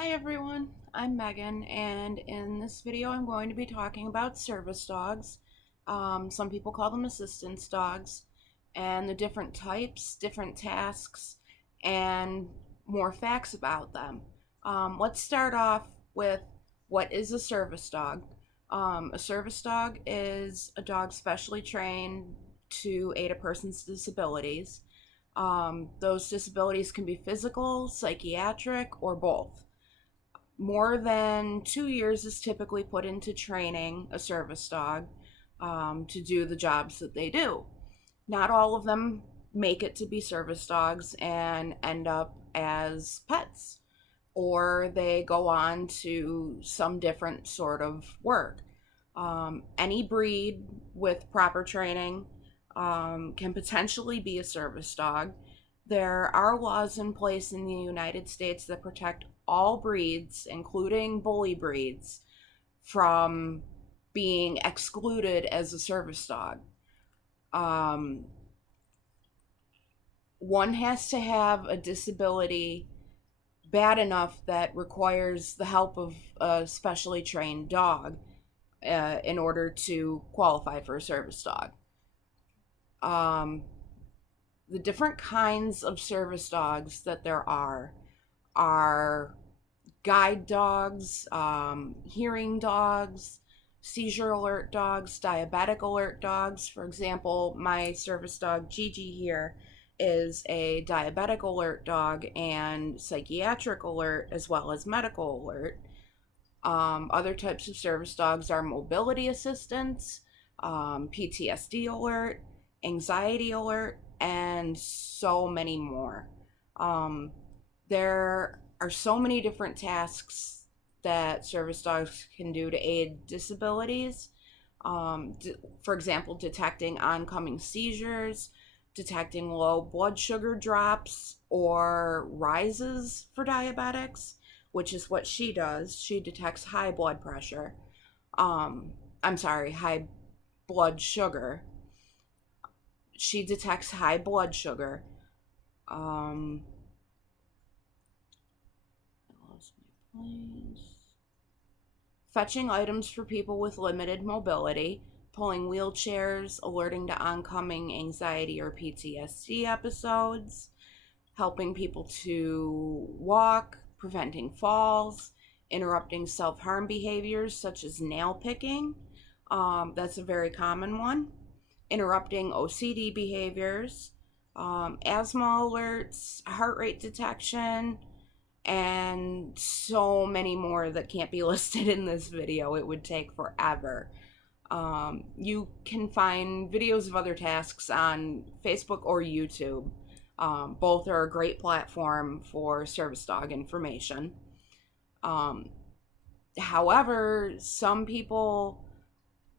Hi everyone, I'm Megan, and in this video I'm going to be talking about service dogs. Some people call them assistance dogs, and the different types, different tasks, and more facts about them. Let's start off with what is a service dog. A service dog is a dog specially trained to aid a person's disabilities. Those disabilities can be physical, psychiatric, or both. More than 2 years is typically put into training a service dog to do the jobs that they do. Not all of them make it to be service dogs and end up as pets, or they go on to some different sort of work. Any breed with proper training can potentially be a service dog. There are laws in place in the United States that protect all breeds, including bully breeds, from being excluded as a service dog. Um, One has to have a disability bad enough that requires the help of a specially trained dog in order to qualify for a service dog. Um, the different kinds of service dogs that there are guide dogs, hearing dogs, seizure alert dogs, diabetic alert dogs. For example, my service dog Gigi here is a diabetic alert dog and psychiatric alert as well as medical alert. Other types of service dogs are mobility assistants, PTSD alert, anxiety alert, and so many more. Um, there are so many different tasks that service dogs can do to aid disabilities. For example, detecting oncoming seizures, detecting low blood sugar drops or rises for diabetics, which is what she does. She detects high blood pressure. I'm sorry, high blood sugar. She detects high blood sugar. Um, I lost my place. Fetching items for people with limited mobility, pulling wheelchairs, alerting to oncoming anxiety or PTSD episodes, helping people to walk, preventing falls, interrupting self harm behaviors such as nail picking. That's a very common one. Interrupting OCD behaviors, asthma alerts, heart rate detection, and so many more that can't be listed in this video. It would take forever. You can find videos of other tasks on Facebook or YouTube. Both are a great platform for service dog information. Um, However, some people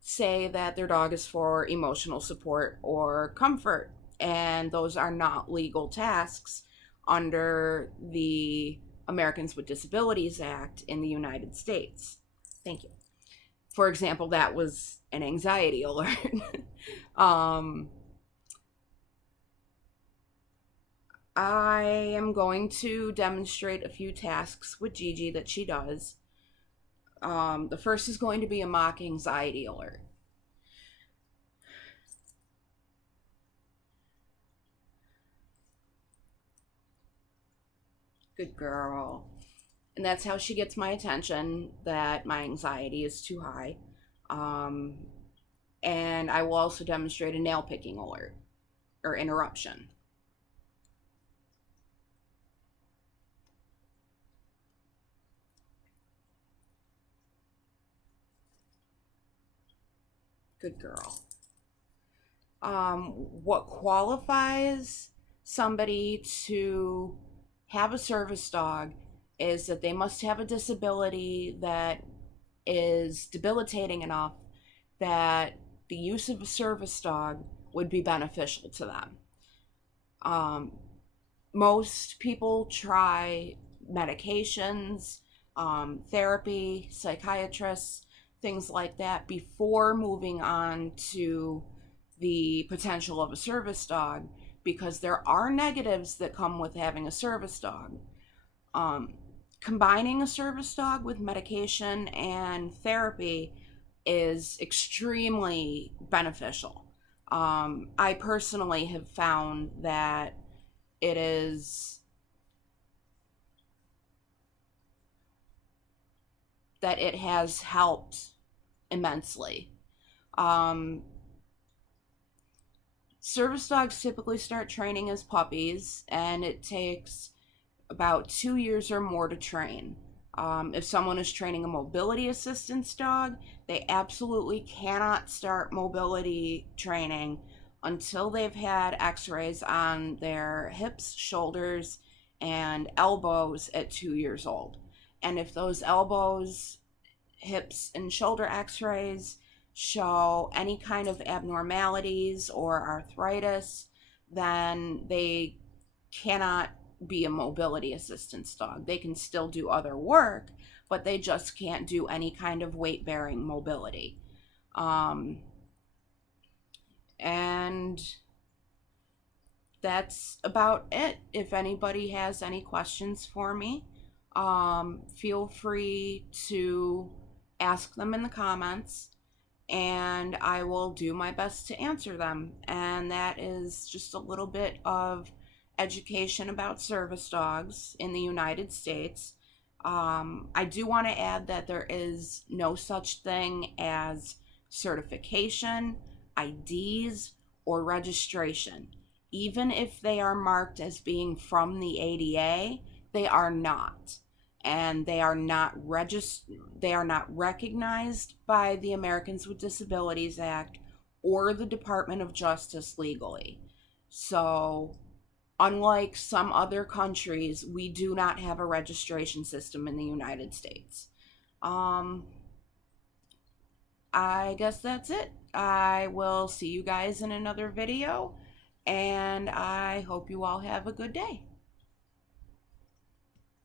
say that their dog is for emotional support or comfort, and those are not legal tasks under the Americans with Disabilities Act in the United States. Thank you. For example, that was an anxiety alert. um, I am going to demonstrate a few tasks with Gigi that she does. The first is going to be a mock anxiety alert. Good girl. And that's how she gets my attention that my anxiety is too high. Um, and I will also demonstrate a nail picking alert or interruption. Good girl. What qualifies somebody to have a service dog is that they must have a disability that is debilitating enough that the use of a service dog would be beneficial to them. Um, Most people try medications, therapy, psychiatrists, things like that before moving on to the potential of a service dog because there are negatives that come with having a service dog. Um, combining a service dog with medication and therapy is extremely beneficial. I personally have found that it is that it has helped immensely. Um, Service dogs typically start training as puppies, and it takes about 2 years or more to train. If someone is training a mobility assistance dog, they absolutely cannot start mobility training until they've had x rays on their hips, shoulders, and elbows at 2 years old. And if those elbows, hips, and shoulder x rays show any kind of abnormalities or arthritis, then they cannot be a mobility assistance dog. They can still do other work, but they just can't do any kind of weight bearing mobility. And that's about it. If anybody has any questions for me, feel free to ask them in the comments, and I will do my best to answer them. And that is just a little bit of education about service dogs in the United States. I do want to add that there is no such thing as certification, IDs, or registration. Even if they are marked as being from the ADA, they are not. And they are not recognized by the Americans with Disabilities Act or the Department of Justice legally. So, unlike some other countries, we do not have a registration system in the United States. Um, I guess that's it. I will see you guys in another video, and I hope you all have a good day.